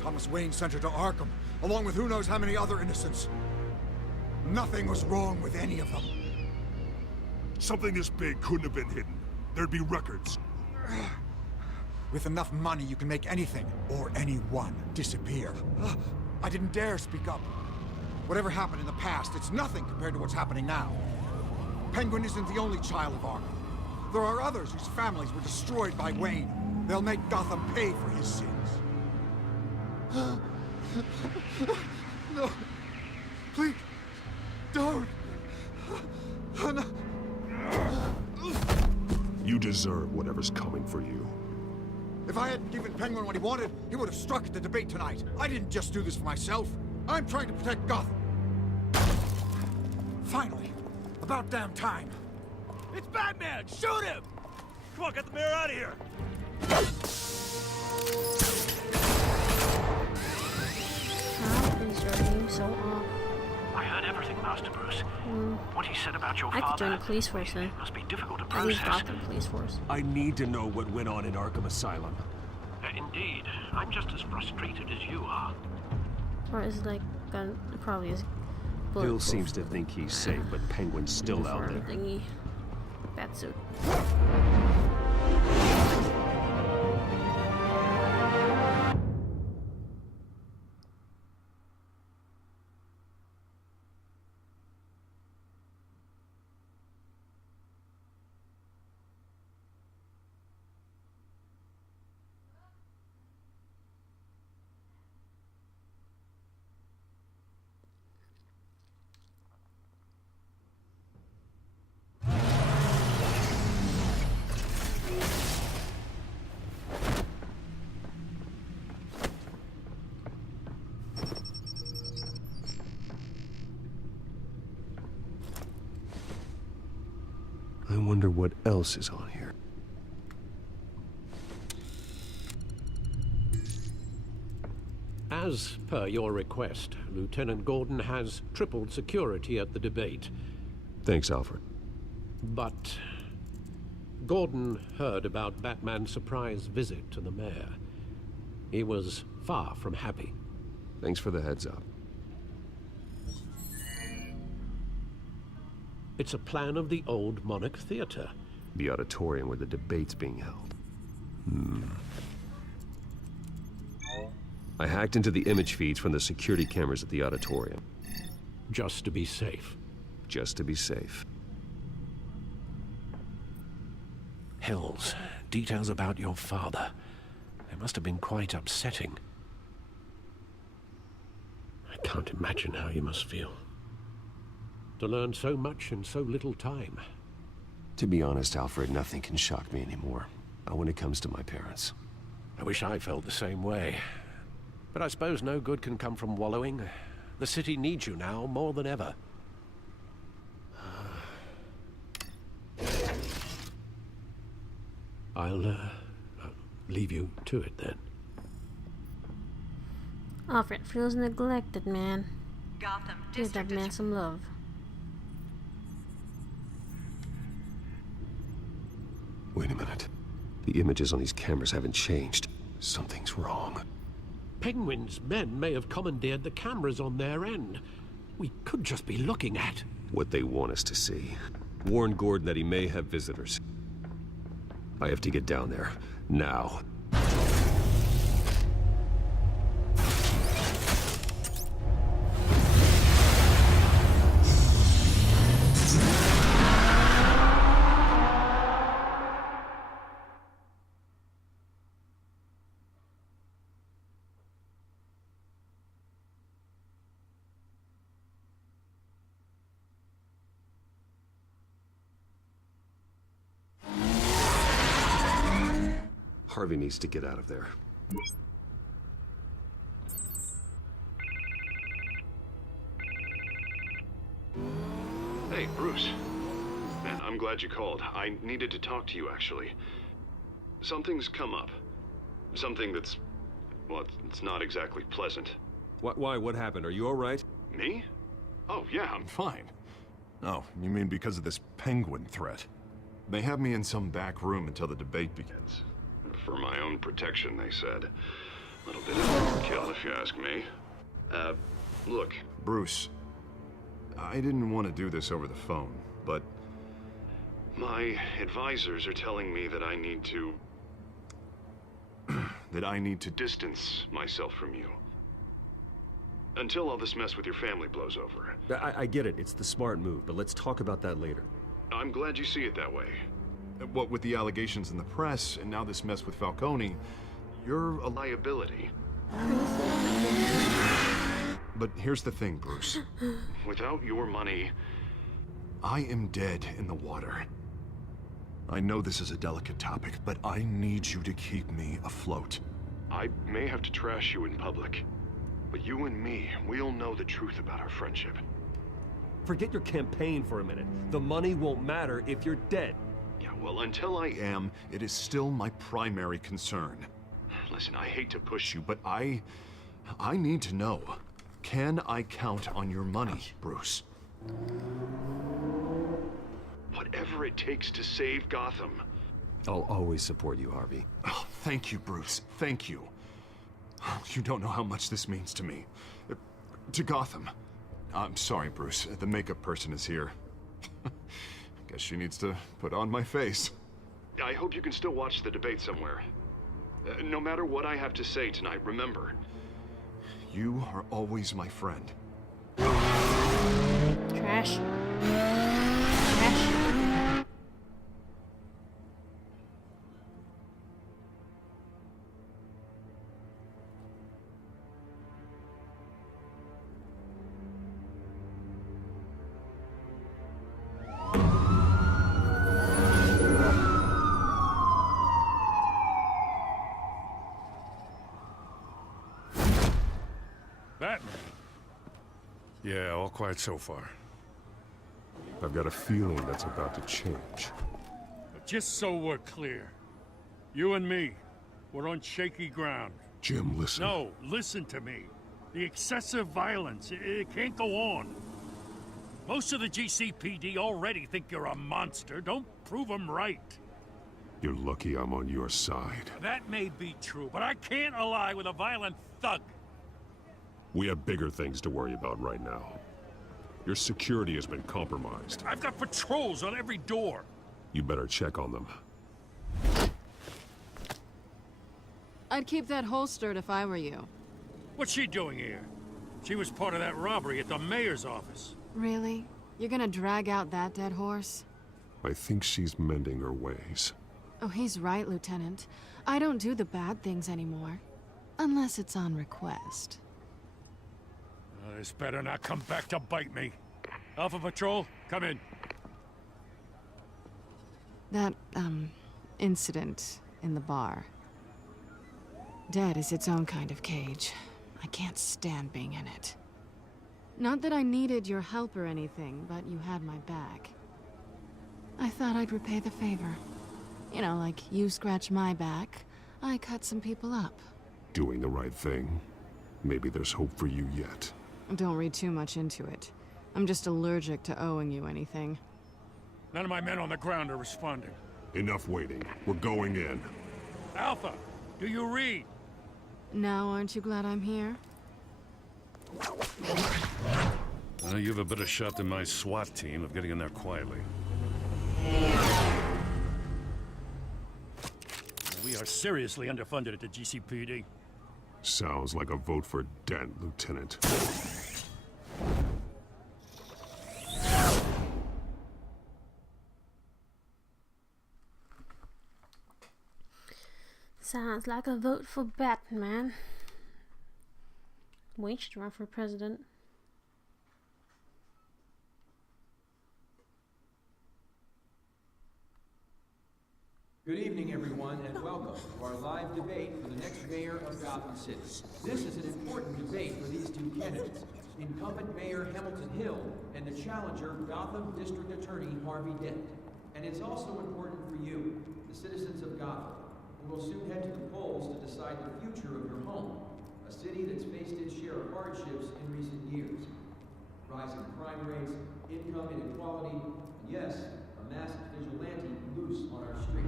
Thomas Wayne sent her to Arkham, along with who knows how many other innocents. Nothing was wrong with any of them. Something this big couldn't have been hidden. There'd be records. With enough money, you can make anything, or anyone, disappear. I didn't dare speak up. Whatever happened in the past, it's nothing compared to what's happening now. Penguin isn't the only child of Arkham. There are others whose families were destroyed by Wayne. They'll make Gotham pay for his sins. No. Please. Don't. No. You deserve whatever's coming for you. If I hadn't given Penguin what he wanted, he would have struck at the debate tonight. I didn't just do this for myself. I'm trying to protect Gotham. Finally. About damn time. It's Batman! Shoot him! Come on, get the mayor out of here! How is your name so off? I heard everything, Master Bruce. What he said about your I father. could join the police force then. Must be difficult to At least process. Gotham police force. I need to know what went on in Arkham Asylum. Indeed. I'm just as frustrated as you are. Or is it like gun? Probably is. Hill seems to think he's safe, but Penguin's still out there. Thingy. Batsuit. I wonder what else is on here. As per your request, Lieutenant Gordon has tripled security at the debate. Thanks, Alfred. But Gordon heard about Batman's surprise visit to the mayor. He was far from happy. Thanks for the heads up. It's a plan of the old Monarch Theater. The auditorium where the debate's being held. I hacked into the image feeds from the security cameras at the auditorium. Just to be safe. Just to be safe. Hills, details about your father. They must have been quite upsetting. I can't imagine how you must feel. To learn so much in so little time. To be honest, Alfred, nothing can shock me anymore. Not when it comes to my parents. I wish I felt the same way. But I suppose no good can come from wallowing. The city needs you now more than ever. I'll leave you to it then. Alfred feels neglected, man. Gotham Give that man some love. Wait a minute. The images on these cameras haven't changed. Something's wrong. Penguin's men may have commandeered the cameras on their end. We could just be looking at What they want us to see. Warn Gordon that he may have visitors. I have to get down there. Now. Harvey needs to get out of there. Hey, Bruce. Man, I'm glad you called. I needed to talk to you, actually. Something's come up. Something that's... well, it's not exactly pleasant. Why? What happened? Are you all right? Me? Oh, yeah, I'm fine. Oh, you mean because of this penguin threat? They have me in some back room until the debate begins. For my own protection, they said. A little bit of overkill, if you ask me. Look. Bruce, I didn't want to do this over the phone, but... My advisors are telling me that I need to... that I need to distance myself from you. Until all this mess with your family blows over. I get it. It's the smart move, but let's talk about that later. I'm glad you see it that way. What with the allegations in the press, and now this mess with Falcone, you're a liability. But here's the thing, Bruce. Without your money... I am dead in the water. I know this is a delicate topic, but I need you to keep me afloat. I may have to trash you in public, but you and me, we'll know the truth about our friendship. Forget your campaign for a minute. The money won't matter if you're dead. Yeah, well, until I am, it is still my primary concern. Listen, I hate to push you, But I need to know. Can I count on your money, Bruce? Whatever it takes to save Gotham. I'll always support you, Harvey. Oh, thank you, Bruce. Thank you. You don't know how much this means to me. To Gotham. I'm sorry, Bruce. The makeup person is here. Guess she needs to put on my face. I hope you can still watch the debate somewhere. No matter what I have to say tonight, remember. You are always my friend. Trash. Trash. Batman? Yeah, all quiet so far. I've got a feeling that's about to change. But just so we're clear, you and me, we're on shaky ground. Jim, listen. No, listen to me. The excessive violence, it can't go on. Most of the GCPD already think you're a monster. Don't prove them right. You're lucky I'm on your side. That may be true, but I can't ally with a violent thug. We have bigger things to worry about right now. Your security has been compromised. I've got patrols on every door. You better check on them. I'd keep that holstered if I were you. What's she doing here? She was part of that robbery at the mayor's office. Really? You're gonna drag out that dead horse? I think she's mending her ways. Oh, he's right, Lieutenant. I don't do the bad things anymore. Unless it's on request. This better not come back to bite me. Alpha Patrol, come in. That, incident in the bar. Dead is its own kind of cage. I can't stand being in it. Not that I needed your help or anything, but you had my back. I thought I'd repay the favor. You know, like you scratch my back, I cut some people up. Doing the right thing. Maybe there's hope for you yet. Don't read too much into it. I'm just allergic to owing you anything. None of my men on the ground are responding. Enough waiting. We're going in. Alpha, do you read? Now aren't you glad I'm here? You have a better shot than my SWAT team of getting in there quietly. We are seriously underfunded at the GCPD. Sounds like a vote for Dent, Lieutenant. Sounds like a vote for Batman. We should run for president. Good evening, everyone, and welcome to our live debate for the next mayor of Gotham City. This is an important debate for these two candidates, incumbent Mayor Hamilton Hill and the challenger Gotham District Attorney Harvey Dent. And it's also important for you, the citizens of Gotham, who will soon head to the polls to decide the future of your home, a city that's faced its share of hardships in recent years. Rising crime rates, income inequality, and yes, a a masked vigilante loose on our streets.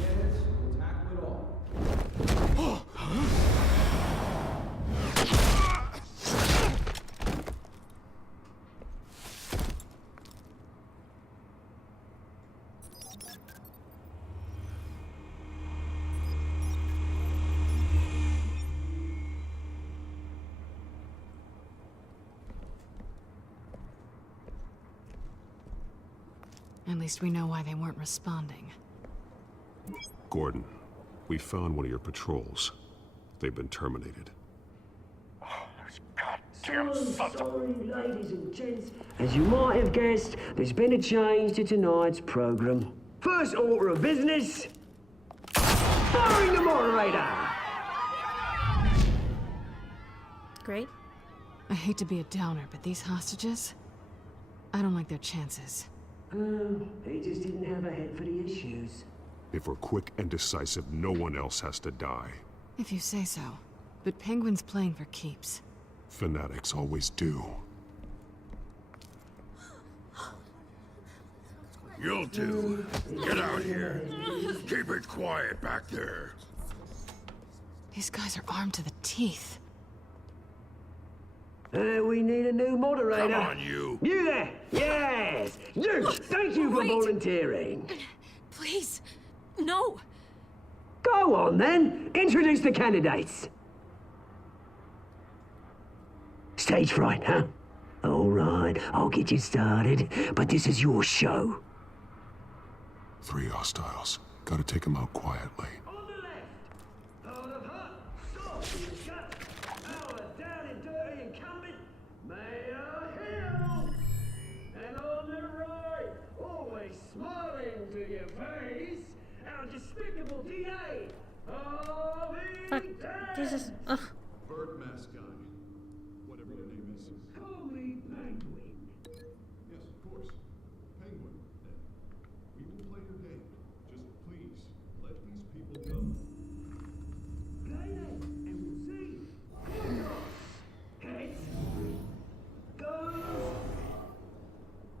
Candidates will tackle it all. At least we know why they weren't responding. Gordon, we found one of your patrols. They've been terminated. Sorry, ladies and gents. As you might have guessed, there's been a change to tonight's program. First order of business, firing the moderator! Great. I hate to be a downer, but these hostages, I don't like their chances. He just didn't have a head for the issues. If we're quick and decisive, no one else has to die. If you say so. But Penguin's playing for keeps. Fanatics always do. You two, get out here. Keep it quiet back there. These guys are armed to the teeth. We need a new moderator. Come on, you. You there! Yes! You! Thank you for volunteering. Please, no. Go on, then. Introduce the candidates. Stage fright, huh? All right, I'll get you started, but this is your show. 3 hostiles. Gotta take them out quietly. Fuck. Jesus. Ugh. Bird mask guy. Whatever your name is. Call me Penguin. Yes, of course. Penguin, then. We will play your game. Just please, let these people go. Play then, and we'll see. Heads. Goes.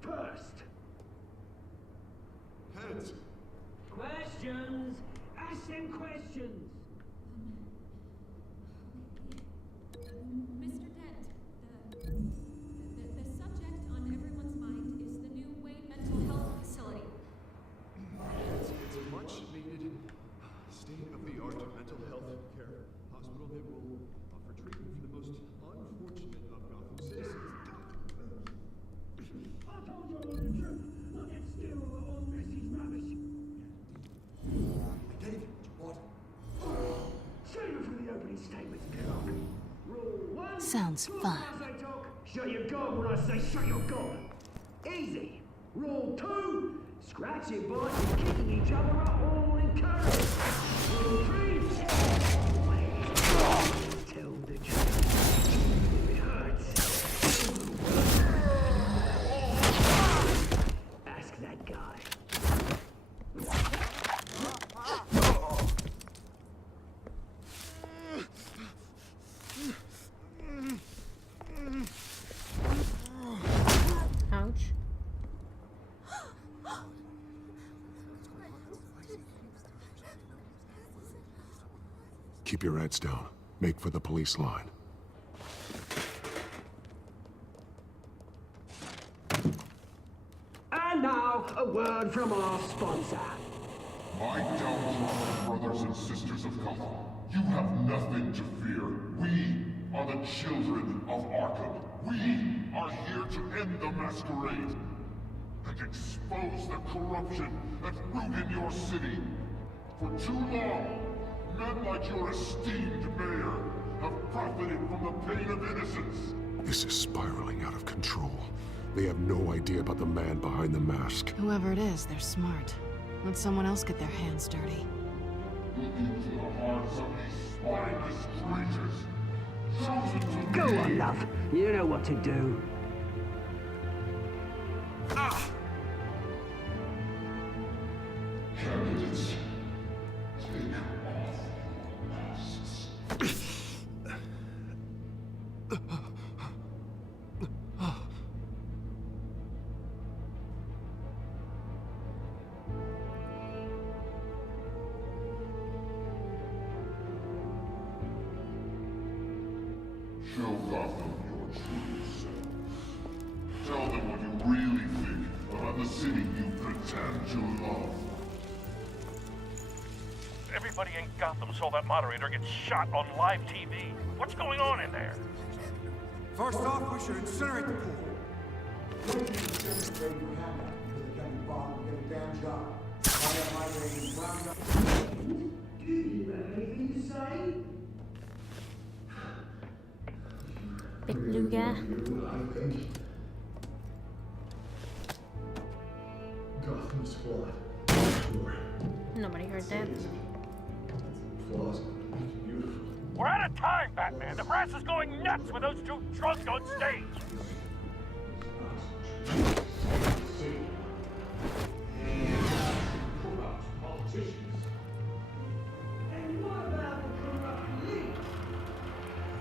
First. Heads. Questions. Ask them questions. Mr. Dent, the subject on everyone's mind is the new Wayne Mental Health Facility. It's a much-needed, state-of-the-art mental health care hospital that will offer treatment for the most unfortunate of Gotham citizens. I told you all the truth. Look at still all Messie's rubbish. David, what? Save it for the opening statements, Clark. Rule 1. Sounds Talk fun. as I talk. Shut your gob when I say shut your gob. Easy. Rule 2. Scratching, biting, and kicking each other are all encouraged. Rule 3. Always tell the truth. If it hurts. Ask that guy. Ouch. Keep your heads down. Make for the police line. And now, a word from our sponsor. My downtrodden brothers and sisters of Gotham, you have nothing to fear. We are the children of Arkham. We are here to end the masquerade and expose the corruption that rooted your city. For too long, men like your esteemed mayor have profited from the pain of innocence. This is spiraling out of control. They have no idea about the man behind the mask. Whoever it is, they're smart. Let someone else get their hands dirty. Look into the hearts of these spineless creatures. Chosen to Go lead. on, love. You know what to do. Candidates, take off your masks. Show Gotham your true self. Tell them what you really think about the city you pretend to love. Everybody in Gotham saw that moderator get shot on live TV. What's going on in there? First off, we should incinerate the pool. Big blue guy. Gotham's flawed. Nobody heard that. Flaws beautiful. We're out of time, Batman. The press is going nuts with those two drunks on stage. And what about the corrupt police?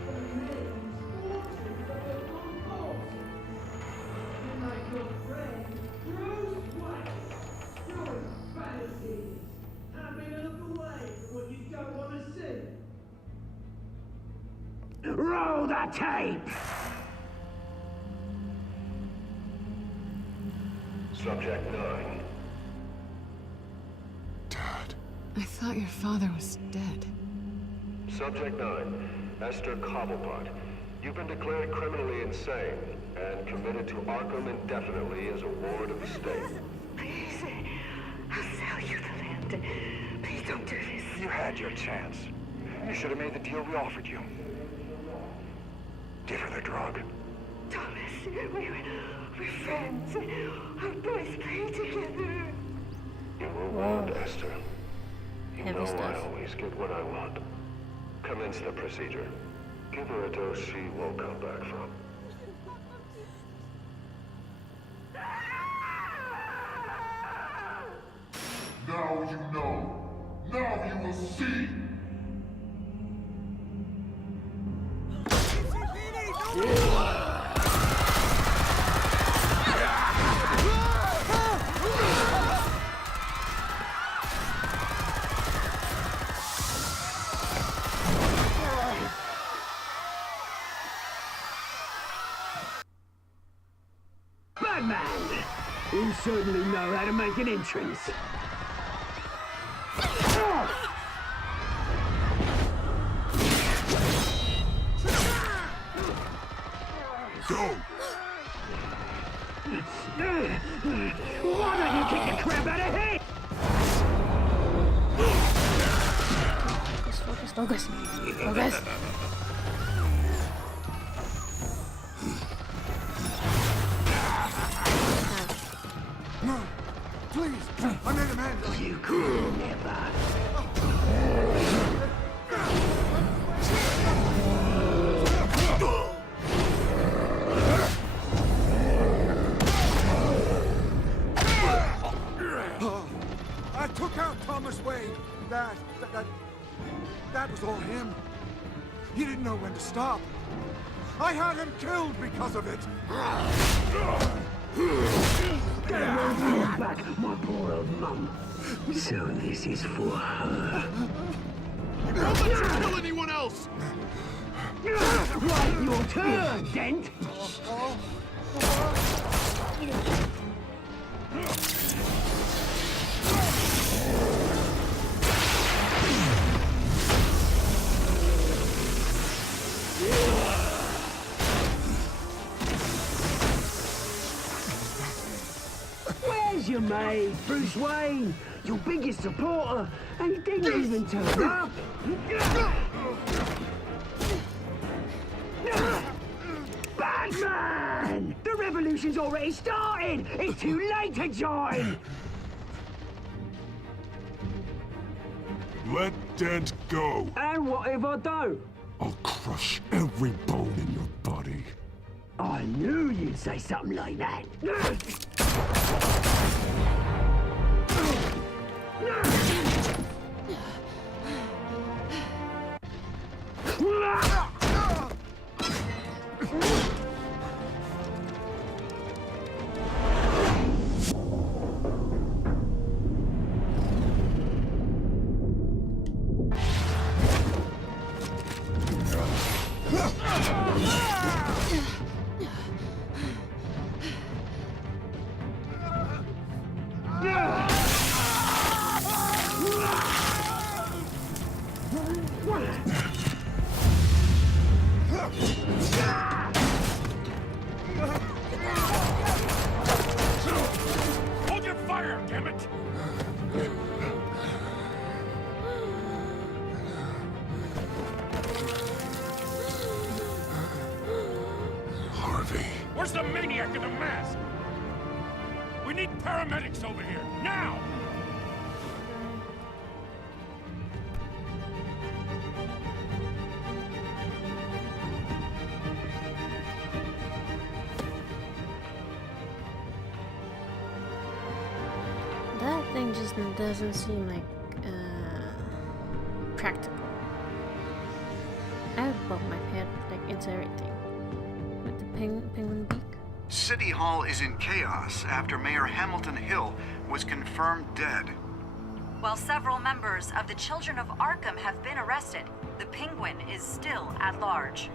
The men's fortune for their own cause. And like your friend, Bruce Wayne, your fantasies have been a look away from what you don't want to see. Roll the tape! Subject 9. I thought your father was dead. Subject 9. Esther Cobblepot. You've been declared criminally insane and committed to Arkham indefinitely as a ward of the state. Please, I'll sell you the land. Please don't do this. You had your chance. You should have made the deal we offered you. Give her the drug. Thomas, we're friends. Our boys play together. You were warned, Esther. You Heavy know stuff. I always get what I want. Commence the procedure. Give her a dose she won't come back from. Now you know. Now you will see. Batman! You certainly know how to make an entrance. Go! Why don't you kick the crap out of here? Focus. Focus. No, please, I made amends. You could never. I took out Thomas Wayne. That was all him. He didn't know when to stop. I had him killed because of it. Back, my poor old mum. So this is for her. Don't let you kill anyone else! Right, your turn, Dent. Where's your mate, Bruce Wayne? Your biggest supporter, and he didn't even turn up. Batman! The revolution's already started! It's too late to join! Let Dent go. And what if I don't? I'll crush every bone in your body. I knew you'd say something like that. Hold your fire, damn it! Harvey. Where's the maniac in the mask? We need paramedics over here, now! That thing just doesn't seem like practical. I would bump my head like into everything. With the penguin beak. City Hall is in chaos after Mayor Hamilton Hill was confirmed dead. While several members of the Children of Arkham have been arrested, the Penguin is still at large.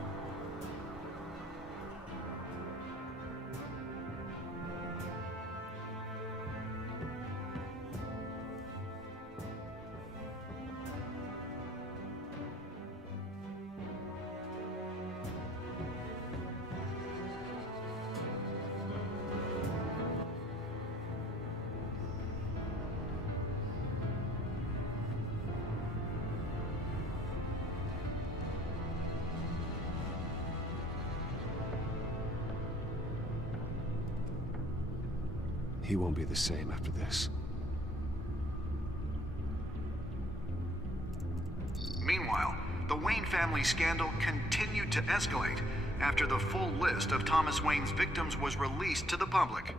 He won't be the same after this. Meanwhile, the Wayne family scandal continued to escalate after the full list of Thomas Wayne's victims was released to the public.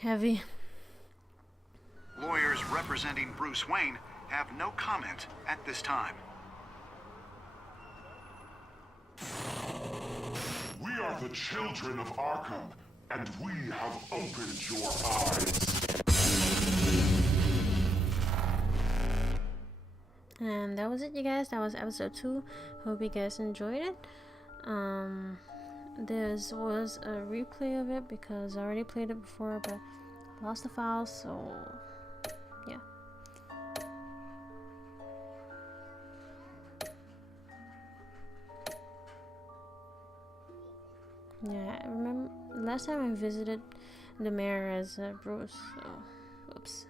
Heavy. Lawyers representing Bruce Wayne have no comment at this time. We are the children of Arkham, and we have opened your eyes. And that was it, you guys. That was episode 2. Hope you guys enjoyed it. This was a replay of it because I already played it before, but lost the file, so yeah. Yeah, I remember last time I visited the mayor as Bruce, so oops.